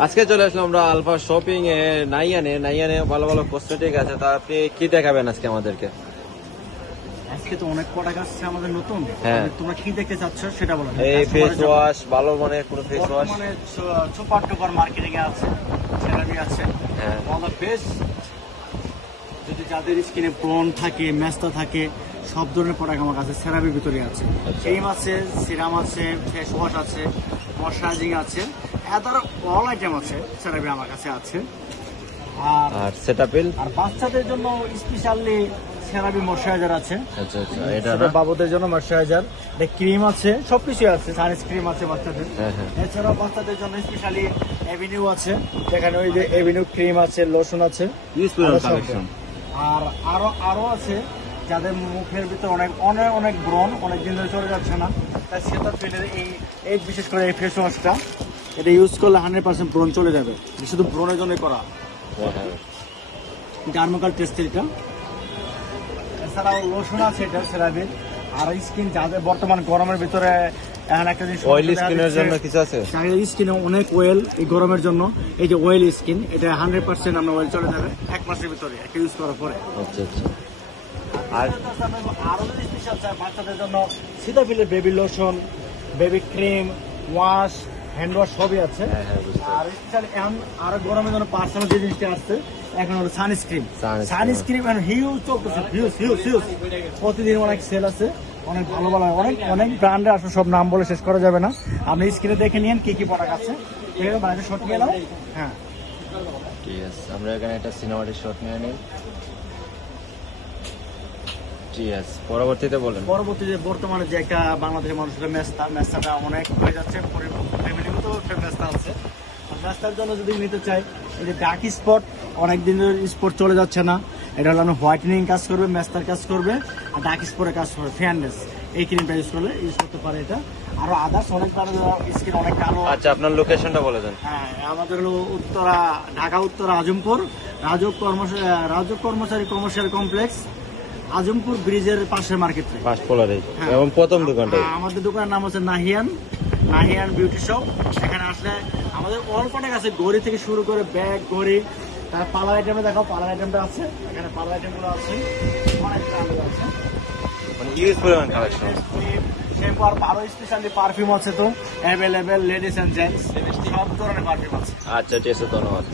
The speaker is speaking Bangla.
আজকে চলে আসলাম আমরা আলফা শপিং এ নাইয়ানে ভালো ভালো কসমেটিক আছে। তা আপনি কি দেখাবেন আজকে আমাদেরকে? আজকে তো অনেক প্রোডাক্ট আসছে আমাদের নতুন। হ্যাঁ। তোমরা কি দেখতে চাচ্ছ সেটা বলো। এই ফেস ওয়াশ, ভালো মানের কোনো ফেস ওয়াশ মানে সুপার টুপার মার্কেটিং এ আছে, সেরাভি আছে। হ্যাঁ। All the best. যদি যাদের স্কিনে ব্রণ থাকে, মেস্তা থাকে, সব ধরনের প্রোডাক্ট আমার কাছে সেরাভির ভিতরে আছে। ক্রিম আছে, সিরাম আছে, ফেস ওয়াশ আছে, ময়শ্চারাইজিং আছে, এদার অল আইটেম আছে সেরাভি আমার কাছে আছে। আর সেটাপিল আর বাচ্চাদের জন্য স্পেশালি সেরাভি ময়শ্চারাইজার আছে। আচ্ছা এটা সেটা না? বাবুদের জন্য ময়শ্চারাইজার, ক্রিম আছে, সবকিছু আছে, সানস্ক্রিন আছে বাচ্চাদের। হ্যাঁ। এছাড়াও বাচ্চাদের জন্য স্পেশালি এভিনিউ আছে, যেখানে ওই যে এভিনিউ ক্রিম আছে, লোশন আছে, ইউজফুল কালেকশন। আর আরো আছে যাদের মুখের ভিতরে অনেক অনেক অনেক ব্রণ, অনেক দিন ধরে চলে যাচ্ছে না, তাই সেটা ফিলের এই বিশেষ করে এই ফেস ওয়াশটা, এটা ইউজ করলে 100% ব্রণ চলে যাবে। এটা শুধু ব্রণের জন্যই করা, ডার্মাকাল টেস্টের এটা। এছাড়াও লোশন আছে এটা সেরাভির। আর স্কিন যাদের বর্তমান গরমের ভিতরে এখন একটা জিনিস অয়েলি স্কিনের জন্য কিছু আছে? স্কিনে অনেক অয়েল, এই গরমের জন্য এই যে অয়েল স্কিন, এটা 100% আমরা অয়েল চলে যাবে 1 মাসের ভিতরে একটা ইউজ করার পরে। আচ্ছা আর আরো যদি স্পেশাল চাই বাচ্চাদের জন্য, সিতাফিলের baby lotion, baby cream, wash, hand wash সবই আছে। আর স্পেশালি এখন আরো গরমের জন্য পার্সোনাল যে জিনিসটা আসছে এখন হলো সানস্ক্রিন। সানস্ক্রিন হিউজ চলতেছে, হিউজ প্রতিদিন অনেক সেল আছে, অনেক ভালো ভালো অনেক ব্র্যান্ডের আসলে সব নাম বলে শেষ করা যাবে না। আপনি স্ক্রিনে দেখে নিন কি কি প্রোডাক্ট আছে, ঠিক আছে? বাইরে শর্ট নিয়ে নাও। হ্যাঁ ঠিক আছে, আমরা এখানে একটা সিনেমাটিক শট নিয়ে নিই। ঠিক আছে, পরবর্তীতে বলেন। পরবর্তীতে বর্তমানে যে একটা বাংলাদেশের মানুষের মেস্তাটা অনেক হয়ে যাচ্ছে, ফ্যামিলিগত মেস্তা আছে। মেস্তার জন্য যদি নিতে চাই, এই যে ডার্ক স্পট, অনেক দিন স্পট চলে যাচ্ছে না, এটা হলো আমি হোয়াইটেনিং কাজ করবে, মেস্তার কাজ করবে, আর ডার্ক স্পটের কাজ করবে, ফেয়ারনেস। এই ক্রিমটা ইউজ করতে পারে এটা। আরো আদার্স অনেক স্কিন অনেক কালো। আচ্ছা, আপনার লোকেশনটা বলে দেন। হ্যাঁ, আমাদের হলো ঢাকা উত্তরা আজমপুর, রাজক কর্মচারী কমার্শিয়াল কমপ্লেক্স, আজমপুর ব্রিজের পাশের মার্কেট। ফার্স্ট ফ্লোরে এবং প্রথম দোকানটা। আমাদের দোকানের নাম হচ্ছে নাহিয়ান বিউটি শপ। এখানে আসলে আমাদের অল প্রোডাক্ট আছে, ঘড়ি থেকে শুরু করে ব্যাগ, ঘড়ি, তার পার্লার আইটেমটা দেখাও। পার্লার আইটেমটা আছে এখানে, পার্লার আইটেমগুলো আছে অনেক ব্র্যান্ডের আছে, মানে ইউজফুল কালেকশন। শ্যাম্পু আর আরো স্পেশালি পারফিউম আছে তো অ্যাভেলেবেল, লেডিস এন্ড জেন্টস সব ধরনের পারফিউম আছে। আচ্ছা ঠিক আছে, ধন্যবাদ।